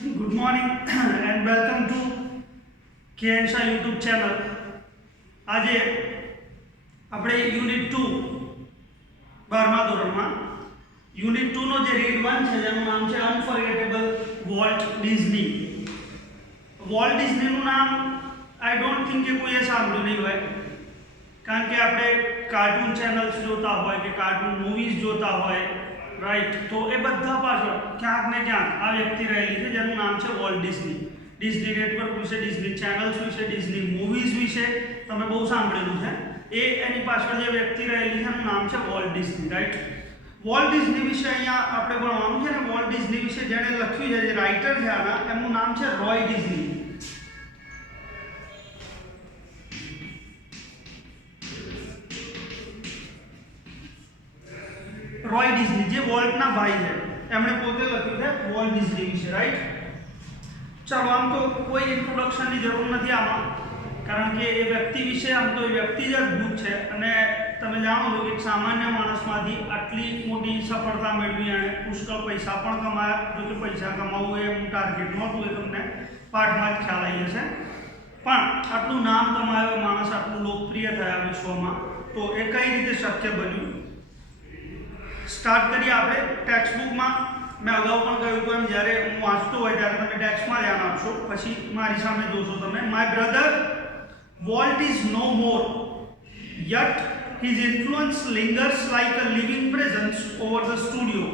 Good morning and welcome to KNSA YouTube channel. આજે આપણે unit 2 12મા ધોરણમાં યુનિટ 2 નો જે રીડ 1 છે જેનું નામ છે અનફોરગેટેબલ વોલ્ટ ડિઝની. વોલ્ટ ડિઝનીનું નામ આઈ ડોન્ટ થિંક કે કોઈએ સાંભળ્યું નહીં હોય, કારણ કે આપણે કાર્ટૂન ચેનલ્સ જોતા હોય કે કાર્ટૂન મૂવીઝ જોતા હોય, રાઈટ? તો એ બધા પાછળ ક્યાંક ને ક્યાંક આ વ્યક્તિ રહેલી છે જેનું નામ છે વોલ્ટ ડિઝની. ડિઝની નેટવર્ક વિશે, ડિઝની ચેનલ્સ વિશે, ડિઝની મૂવીઝ વિશે તમે બહુ સાંભળેલું છે. એની પાછળ જે વ્યક્તિ રહેલી છે એનું નામ છે Walt Disney, right? Walt Disney વિશે અહીંયા આપણે ભણવાનું છે ને. વોલ્ટ ડિઝની વિશે જેણે લખ્યું છે, જે રાઇટર છે આના, એમનું નામ છે રોય ડિઝની. રોય ડિઝની જે વોલ્ટના ભાઈ છે, એમણે પોતે લખ્યું છે વોલ્ટ ડિઝની વિશે, રાઈટ? ચાલો, આમ તો કોઈ ઇન્ટ્રોડક્શનની જરૂર નથી આમાં, કારણ કે એ વ્યક્તિ વિશે આમ તો એ વ્યક્તિ જ અદ્ભુત છે. અને તમે જાણો છો કે એક સામાન્ય માણસમાંથી આટલી મોટી સફળતા મેળવી, એણે પુષ્કળ પૈસા પણ કમાયા. જો કે પૈસા કમાવવું એ એમનું ટાર્ગેટ નહોતું, એ તમને પાઠમાં જ ખ્યાલ આવી હશે. પણ આટલું નામ કમાયો માણસ, આટલું લોકપ્રિય થયા વિશ્વમાં, તો એ કઈ રીતે શક્ય બન્યું? સ્ટાર્ટ કરીએ આપણે ટેક્સ્ટબુકમાં. મેં અગાઉ પણ કહ્યું હતું એમ, જ્યારે હું વાંચતો હોય ત્યારે તમે ટેક્સ્ટમાં ધ્યાન આપશો, પછી મારી સામે જોશો તમે. My brother Walt is no more, yet his influence lingers like a living presence over the studio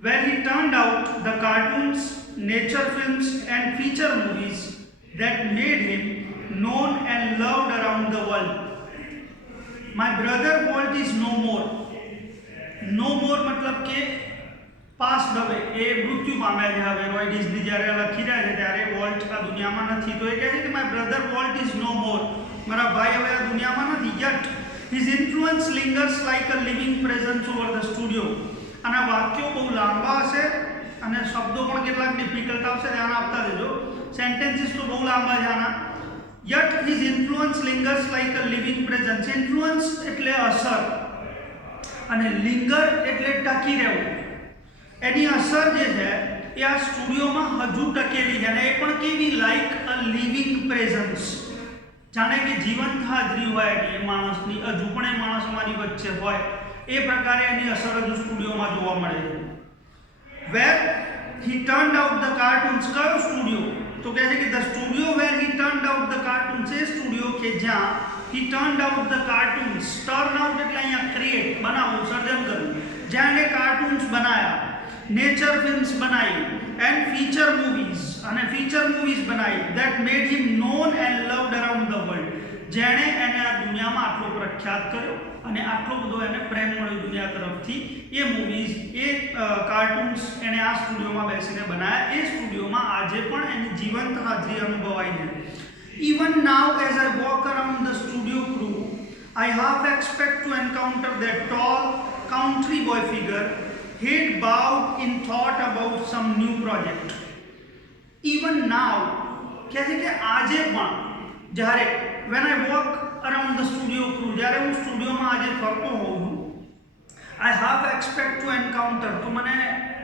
where he turned out the cartoons, nature films and feature movies that made him known and loved around the world. My brother Walt is no more. નો મોર મતલબ કે past હવે, એ મૃત્યુ પામ્યા છે હવે. Roy Disney જ્યારે લખી રહ્યા છે ત્યારે વોલ્ટ આ દુનિયામાં નથી, તો એ કહે છે કે my brother Walt is no more, મારા ભાઈ હવે આ દુનિયામાં નથી. Yet his influence lingers like a living presence over the studio. આના વાક્યો બહુ લાંબા હશે અને શબ્દો પણ કેટલાક ડિફિકલ્ટ આવશે, ધ્યાન આપતા જજો. સેન્ટેન્સીસ તો બહુ લાંબા છે આના. Yet his influence lingers like a living presence. Influence એટલે અસર, અને લિંગર એટલે ટકી રહેવું. એની અસર જે છે એ આ સ્ટુડિયોમાં હજુ ટકેલી છે, અને એ પણ કેવી? લાઈક અ લિવિંગ પ્રેઝન્સ, જાણે કે જીવંત હાજરી હોય કે માણસની, હજુ પણ એ માણસ અમારી વચ્ચે હોય, એ પ્રકારે એની અસર હજુ સ્ટુડિયોમાં જોવા મળે છે. Where he turned out the cartoons. કયો સ્ટુડિયો? તો કહે છે કે the studio where he turned out the cartoons. એ સ્ટુડિયો કે જ્યાં he turned out the cartoons. turn out એટલે અહીંયા ક્રિએટ, બનાવવું, સર્જન કરવું. જ્યાં એને કાર્ટૂન્સ બનાવ્યા, નેચર ફિલ્મ્સ બનાવી, એન્ડ ફીચર મૂવીઝ, અને ફીચર મૂવીઝ બનાવી, that made him known and loved around the world. જેણે એને આ દુનિયામાં આટલો પ્રખ્યાત કર્યો અને આટલો બધો એને પ્રેમ મળ્યો દુનિયા તરફથી. એ મૂવીઝ, એ કાર્ટૂન્સ એણે આ સ્ટુડિયોમાં બેસીને બનાવ્યા. એ સ્ટુડિયોમાં આજે પણ એની જીવંત હાજરી અનુભવાય છે. Even now, as I walk around the studio crew, I half expect to encounter that tall country boy figure, head bowed in thought about some new project. Even now, કહે છે કે આજે પણ જ્યારે when I walk around the studio crew, જ્યારે હું સ્ટુડિયોમાં આજે ફરતો હોઉં છું, I half expect to encounter, તો મને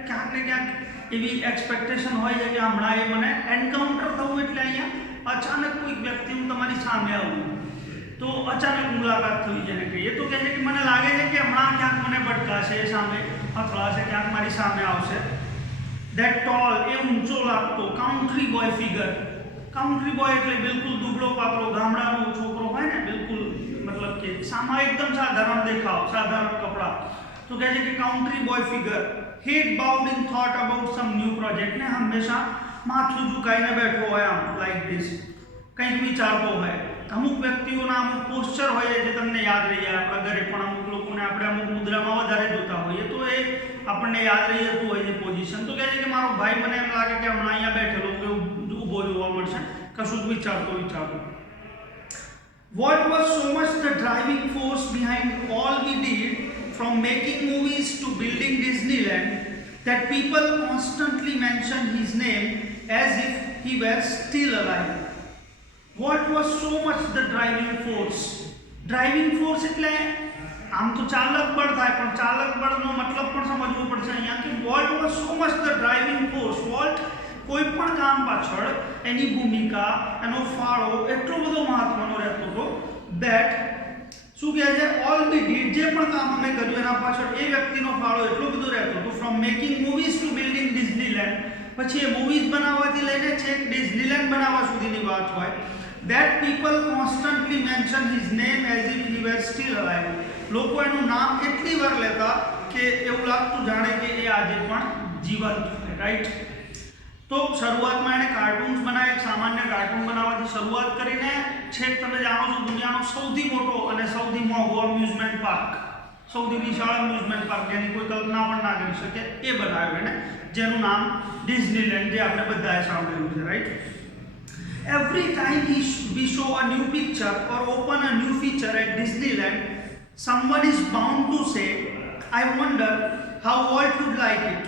ક્યાંક ને ક્યાંક એવી એક્સપેક્ટેશન હોય છે કે હમણાં એ મને એન્કાઉન્ટર થવું, એટલે અહીંયા અચાનક કોઈક વ્યક્તિ હું તમારી સામે આવું તો અચાનક મુલાકાત થવી, જેને કહીએ. તો કહે છે કે મને લાગે છે કે હમણાં ક્યાંક મને ભટકાશે, એ સામે અથડાશે, ક્યાંક મારી સામે આવશે. ધેટ ટોલ, એ ઊંચો લાગતો, country boy figure. Country boy એટલે બિલકુલ દુબળો પાતળો ગામડાનો છોકરો હોય ને, બિલકુલ મતલબ કે સામા એકદમ સાધારણ દેખાવ, સાધારણ કપડાં. તો કહે છે કે country boy figure, head bowed in thought about some new project. ને હંમેશા માથું ઝુકાઈને બેઠો હોય, આમ લાઈક ધીસ, કંઈક વિચારતો હોય. અમુક વ્યક્તિઓના અમુક પોસ્ચર હોય જે તમને યાદ રહી જાય. આપણા ઘરે પણ અમુક લોકોને આપણે અમુક મુદ્રામાં વધારે જોતા હોઈએ તો એ આપણને યાદ રહી જતું હોય છે પોઝિશન. તો કહે છે કે મારો ભાઈ, મને એમ લાગે કે હમણાં અહીંયા બેઠેલો ઊભો જોવા મળશે, કશું જ વિચારતો. What was so much the driving force behind all we did, from making movies to building Disneyland, that people constantly mention his name as if he were still alive? What was so much the driving force? Driving force એટલે આમ તો ચાલક બળ થાય, પણ ચાલક બળનો મતલબ પણ સમજવો પડશે અહીંયા કે Walt was so much the driving force. Volt કોઈ પણ કામ પાછળ એની ભૂમિકા, એનો ફાળો એટલો બધો મહત્વનો રહેતો હતો that શું કહે છે, ઓલ વી ડીડ, જે પણ કામ અમે કર્યું એના પાછળ એ વ્યક્તિનો ફાળો એટલો બધો રહેતો હતો, from making movies to building Disneyland, પછી એ મૂવીઝ બનાવવાથી લઈને છેક ડિઝનીલેન્ડ બનાવવા સુધીની વાત હોય, that people constantly mention his name as if he were still alive. લોકો એનું નામ એટલી વાર લેતા કે એવું લાગતું જાણે કે એ આજે પણ જીવંત છે, રાઈટ? તો શરૂઆતમાં એણે કાર્ટૂન્સ બનાવ્યા, એક સામાન્ય કાર્ટૂન બનાવવાથી શરૂઆત કરીને છેક તમે જાણો છો દુનિયાનો સૌથી મોટો અને સૌથી મોંઘો અમ્યુઝમેન્ટ પાર્ક, સૌથી વિશાળ અમ્યુઝમેન્ટ પાર્ક જેની કોઈ કલ્પના પણ ના કરી શકે એ બનાવ્યો એણે, જેનું નામ ડિઝનીલેન્ડ, જે આપણે બધાએ સાંભળ્યું છે, right? Every time we show a new picture or open a new feature at Disneyland, someone is bound to say, I wonder how Walt would like it.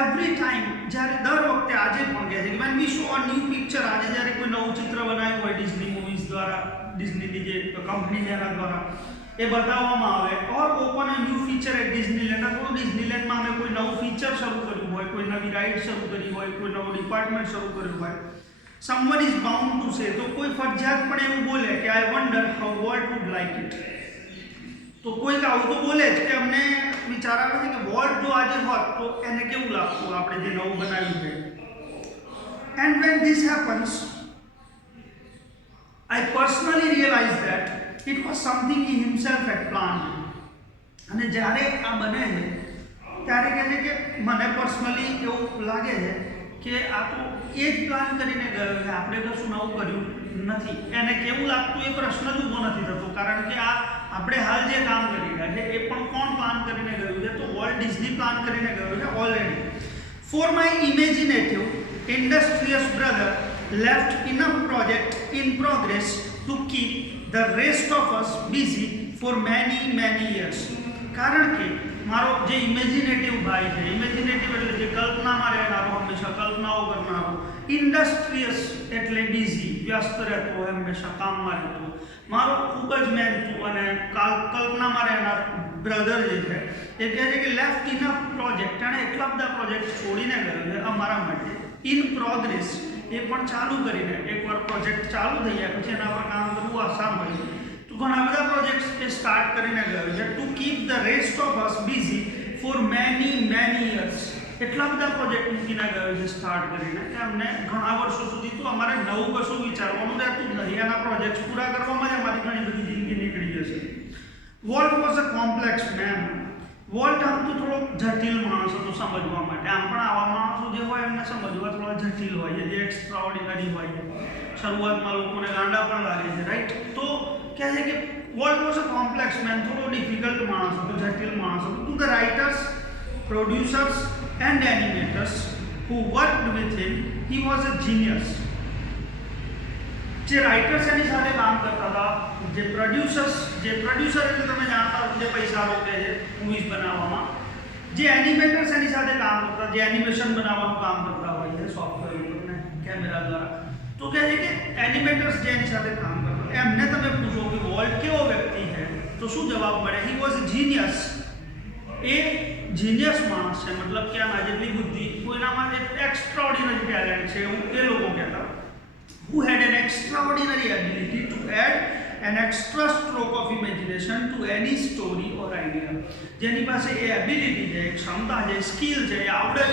Every time, જ્યારે દર વખતે આજે પણ કહે છે કે when we show a new picture, આજે જ્યારે કોઈ નવું ચિત્ર બનાવ્યું હોય ડિઝની મૂવીઝ દ્વારા, ડિઝનીની જે કંપની છે એના દ્વારા એ બતાવવામાં આવે, or open a new feature at Disneyland, અથવા ડિઝનીલેન્ડમાં અમે કોઈ નવું ફીચર શરૂ કર્યું હોય, કોઈ નવી રાઇડ શરૂ કરી હોય, કોઈ નવું ડિપાર્ટમેન્ટ શરૂ કર્યું હોય, someone is bound to say, તો કોઈ ફરજિયાતપણે એવું બોલે કે I wonder how Walt would like it. તો કોઈક આવું તો બોલે જ કે અમને વિચાર આવે છે કે વોલ્ટ જો આજે હોત તો એને કેવું લાગતું આપણે જે નવું બનાવ્યું છે. And when this happens, I personally realize that it was something he himself had planned. અને જ્યારે આ બને છે ત્યારે કહે છે કે મને પર્સનલી એવું લાગે છે કે આ તો એ જ પ્લાન કરીને ગયો છે, આપણે કશું નવું કર્યું નથી. એને કેવું લાગતું એ પ્રશ્ન જ ઊભો નથી થતો, કારણ કે આ આપણે હાલ જે કામ કરી રહ્યા છે એ પણ કોણ પ્લાન કરીને ગયું છે? તો વોલ્ટ ડિઝની પ્લાન કરીને ગયો છે already. For my imaginative industrious brother left enough project in progress to keep the rest of us busy for many years. કારણ કે મારો જે ઇમેજિનેટિવ ભાઈ છે, ઇમેજિનેટિવ એટલે જે કલ્પનામાં રહેનારો, હંમેશા કલ્પનાઓ કરનારો, ઇન્ડસ્ટ્રીયસ એટલે બિઝી, વ્યસ્ત રહેતો હોય, હંમેશા કામમાં રહેતો, મારો ખૂબ જ મહેનતુ અને કલ્પનામાં રહેનાર બ્રધર જે છે એ કહે છે કે લેફ્ટ ઇનફ પ્રોજેક્ટ, એણે એટલા બધા પ્રોજેક્ટ છોડીને ગયો છે અમારા માટે, ઇન પ્રોગ્રેસ એ પણ ચાલુ કરીને, એકવાર પ્રોજેક્ટ ચાલુ થઈ જાય પછી એના પર કામ કરવું આસાન હોય છે, તો ઘણા બધા પ્રોજેક્ટ્સ એ સ્ટાર્ટ કરીને ગયો છે, to keep the rest of us busy for many years. એટલા બધા પ્રોજેક્ટ મૂકીને ગયો છે સ્ટાર્ટ કરીને કે અમને ઘણા વર્ષો સુધી તો અમારે નવું કશું વિચારવાનું રહેતું જ નથી, એના પ્રોજેક્ટ્સ પૂરા કરવામાં જ અમારી ઘણી બધી જિંદગી નીકળી જશે. Walt was a complex man. Walt આમ તો થોડો જટિલ માણસ હતો સમજવા માટે, આમ પણ આવા માણસો જે હોય એમને સમજવા થોડા જટિલ હોય છે, જે એક્સ્ટ્રાઓર્ડિનરી હોય છે, શરૂઆતમાં લોકોને ગાંડા પણ લાગે છે, રાઈટ? તો કહે છે કે Walt was a complex man, થોડો ડિફિકલ્ટ માણસ હતો, જટિલ માણસ હતો. To the writers, producers and animators who worked with him, he was a genius. જે રાઇટર્સ એની સાથે કામ કરતા હતા, જે પ્રોડ્યુસર એટલે તમે જાણતા હો જે પૈસા રોકે છે મૂવીઝ બનાવવામાં, જે એનિમેટર્સ એની સાથે કામ કરતા, જે એનિમેશન બનાવવાનું કામ કરતા હોય છે સોફ્ટવેર ઉપર કેમેરા દ્વારા, તો કહે છે કે એનિમેટર્સ જે એની સાથે કામ કરતા, એમને તમે પૂછો કે વોલ્ટ કેવો વ્યક્તિ છે તો શું જવાબ મળે? He was a genius. A genius માણસ છે, મતલબ કે આના જેટલી બુદ્ધિ કોઈનામાં એક્સ્ટ્રાઓર્ડિનરી ટેલેન્ટ છે એવું એ લોકો કહેતા. who had an extraordinary ability to add an extra stroke of imagination to any story or idea. જેની પાસે એ એબિલિટી છે, ક્ષમતા છે, સ્કિલ છે, એ આવડત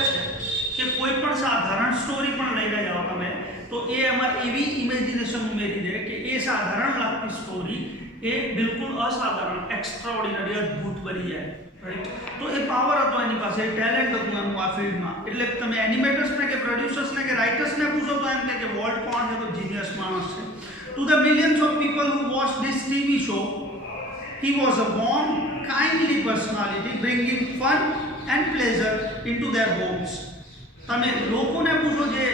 છે કે કોઈ પણ સાધારણ સ્ટોરી પણ લઈને જાઓ તમે તો એ એમાં એવી ઇમેજિનેશન ઉમેરી દે કે એ સાધારણ લાગતી સ્ટોરી એ બિલકુલ અસાધારણ, એક્સ્ટ્રાઓર્ડિનરી, અદ્ભુત બની જાય, રાઈટ? તો એ પાવર હતો એની પાસે, ટેલેન્ટ હતું એનું આ ફિલ્ડમાં. એટલે તમે એનિમેટર્સને કે પ્રોડ્યુસર્સને કે રાઇટર્સને પૂછો તો એમ કે વોલ્ટ કોણ છે? તો જીનિયસ માણસ છે. To the millions of people who watch this TV show, he was a warm, kindly personality bringing fun and pleasure into their homes. તમે લોકોને પૂછો જે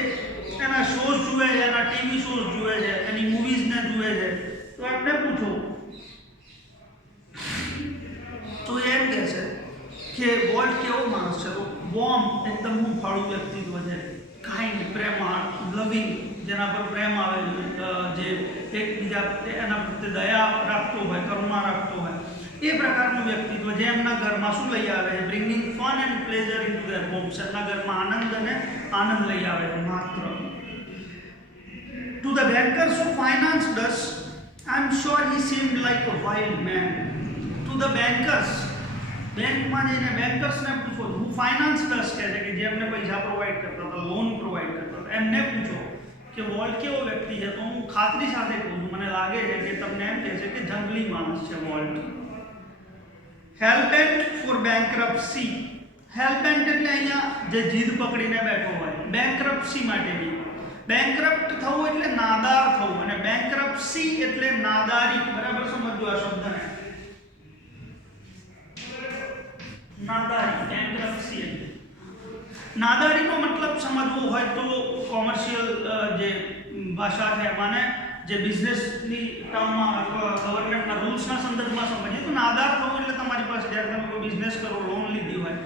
એના શોઝ જુએ છે, એના ટીવી શોઝ જુએ છે, એની મૂવીઝને જુએ છે, તો એમને પૂછો તો એમ કહે છે કે વોલ્ટ કેવો માણસ છે? તો વોર્મ, એકદમ હૂંફાળું વ્યક્તિત્વ છે, કાઇન્ડ, પ્રેમાળ, લવિંગ, જેના પર પ્રેમ આવે, જે એકબીજા એના પ્રત્યે દયા રાખતો હોય, કરુણા રાખતો હોય, એ પ્રકારનું વ્યક્તિત્વ જે એમના ઘરમાં શું લઈ આવે છે, bringing fun and pleasure into their homes, એમના ઘરમાં આનંદ લઈ આવે છે માત્ર. To the bankers who financed us, I am sure he seemed like a wild man. To the bankers, બેંકમાં જઈને બેન્કર્સને પૂછો, હુ ફાઇનાન્સ્ડ અસ કહે છે કે જે એમને પૈસા પ્રોવાઈડ કરતા હતા, લોન પ્રોવાઈડ કરતા હતા, એમને પૂછો કે વોલ્ટ કેવો વ્યક્તિ છે, તો હું ખાતરી સાથે કહું છું, મને લાગે છે કે તમને એમ કહે છે કે જંગલી માણસ છે વોલ્ટ. હેલબેન્ટ ફોર બેન્કરપ્સી, હેલબેન્ટ એટલે અહીંયા જે જીદ પકડીને બેઠો હોય, બેન્કરપ્સી માટેની. બેન્કરપ્ટ થવું એટલે નાદાર થવું, અને બેન્કરપ્સી એટલે નાદારી. બરાબર સમજો આ શબ્દને, નાદારી. બેન્કરપ્સી એટલે નાદારીનો મતલબ સમજવો હોય તો કોમર્શિયલ જે ભાષા છે એમાં જે બિઝનેસની ટર્મમાં અથવા ગવર્મેન્ટના રૂલ્સના સંદર્ભમાં સમજીએ તો નાદાર થવું એટલે તમારી પાસે જ્યારે તમે કોઈ બિઝનેસ કરો, લોન લીધી હોય,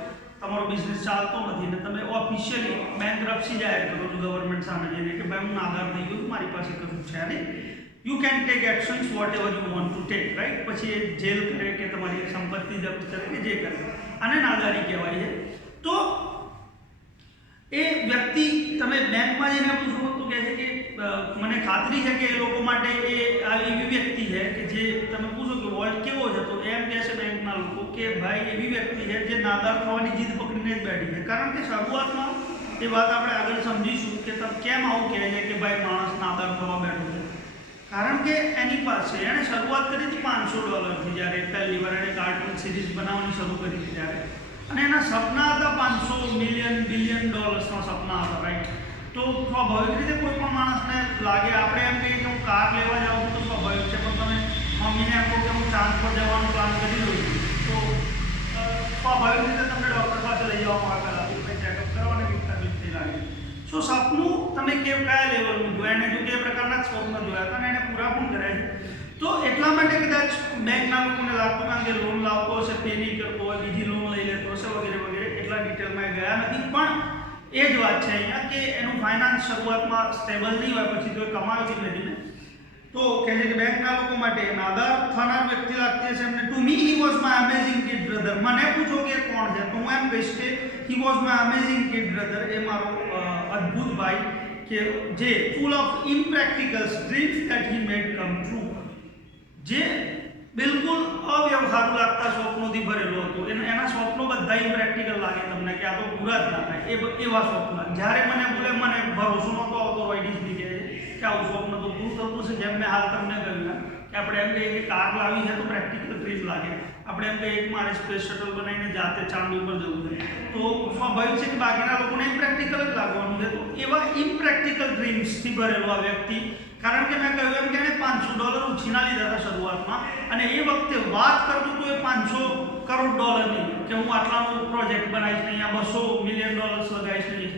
તમારો બિઝનેસ ચાલતો નથી ને તમે ઓફિશિયલી બેન્કરપ્સી જાહેર કરો છો ગવર્મેન્ટ સામે જઈને કે ભાઈ હું નાદાર થઈ ગયો છું, મારી પાસે કશું છે નહીં, you can take actions whatever you want to take, right. પછી એ જેલ કરે કે તમારી સંપત્તિ જપ્ત કરે કે જે કરે, આને નાદારી કહેવાય છે. તો એ વ્યક્તિ તમે બેંકમાં જઈને પૂછો તો કહે છે કે મને ખાતરી છે કે એ લોકો માટે એ આવી એવી વ્યક્તિ છે કે જે તમે પૂછો કે વોલ્ટ કેવો છે તો એમ કહે છે બેંકના લોકો કે ભાઈ એવી વ્યક્તિ છે જે નાદાર થવાની જીદ પકડીને જ બેઠી છે. કારણ કે શરૂઆતમાં એ વાત આપણે આગળ સમજીશું કે તમે કેમ આવું કહે છે કે ભાઈ માણસ નાદાર થવા બેઠો છે. કારણ કે એની પાસે એણે શરૂઆત કરી હતી $500 જ્યારે પહેલી વાર એણે કાર્ટૂન સિરીઝ બનાવવાની શરૂ કરી હતી ત્યારે, અને એના સપના હતા 500 મિલિયન બિલિયન ડોલર્સના સપના હતા, રાઈટ. તો સ્વાભાવિક રીતે કોઈ પણ માણસને લાગે, આપણે એમ કહીએ કે હું કાર લેવા જાઉં છું તો સ્વાભાવિક છે, પણ તમે મમ્મીને એમ કહો કે હું ચાંદ પર જવાનું પ્લાન કરી લઉં છું તો સ્વાભાવિક રીતે તમને ડૉક્ટર પાસે લઈ જવામાં આવે, પહેલાં ચેકઅપ કરવાની બીકથી લાગે. સો સપનું તમે કયા લેવલનું જોયા, એને જો કે પ્રકારના સ્વપ્ન જોયા હતા અને એને પૂરા પણ કર્યા છે. તો એટલા માટે કદાચ બેંકના લોકોને લાગતું કારણ કે લોન લાવતો હશે, પે નહીં કરતો હોય, બીજી લોન લઈ લેતો હશે વગેરે વગેરે, એટલા ડિટેલમાં ગયા નથી. પણ એ જ વાત છે અહીંયા કે એનું ફાઇનાન્સ શરૂઆતમાં સ્ટેબલ નહીં હોય, પછી તો એ કમાવે ધીમે ધીમે. તો કહે છે કે બેંકના લોકો માટે નાદાર થનાર વ્યક્તિ લાગતી હશે એમને. To me he was my amazing kid brother. મને પૂછો કે કોણ છે તો હું એમ કહીશ કે he was my amazing kid brother, એ મારો અદ્ભુત ભાઈ કે જે full of impracticals dreams that he made come true, જે બિલકુલ અવ્યવહારુ લાગતા સ્વપ્નોથી ભરેલો હતો. એના સ્વપ્નો બધા ઇમ્પ્રેક્ટિકલ લાગે તમને કે આ તો પૂરા જ ના થાય એવા સ્વપ્ન. જ્યારે મને બોલે મને ભરોસો નહોતો આવતો રોયડીઝની કે આવું સ્વપ્ન તો પૂરું થતું છે. જેમ મેં હાલ તમને કહ્યું કે આપણે એમ કહીએ કે કાર લાવી છે તો પ્રેક્ટિકલ ડ્રીમ લાગે, આપણે એમ કહીએ કે મારે સ્પેસ શટલ બનાવીને જાતે ચાંદ ઉપર જવું છે તો સ્વાભાવિક છે કે બાકીના લોકોને ઇમ્પ્રેક્ટિકલ જ લાગવાનું છે. તો એવા ઇમ્પ્રેક્ટિકલ ડ્રીમ્સથી ભરેલો આ વ્યક્તિ, કારણ કે મેં કહ્યું એમ કે એણે $500 ઉછીના લીધા હતા શરૂઆતમાં, અને એ વખતે વાત કરતું તો એ $500 કરોડની કે હું આટલાનો પ્રોજેક્ટ બનાવીશ નહીં, આ $200 મિલિયન લગાવીશ નહીં,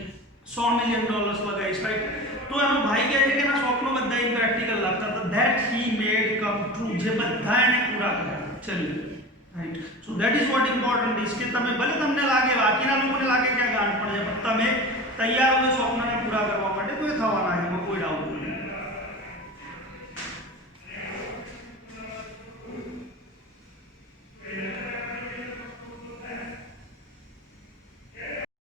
$100 મિલિયન લગાવીશ, રાઈટ. તો એનો ભાઈ કહે છે કે એના સ્વપ્નો બધા ઇમ્પ્રેક્ટિકલ લાગતા હતા, that he made come true, જે બધા એણે પૂરા કર્યા. ચલિए, right. So that is what important is કે તમે ભલે તમને લાગે, બાકીના લોકોને લાગે કે આ ગાંઠ પણ છે, પણ તમે તૈયાર હોય સ્વપ્નને પૂરા કરવા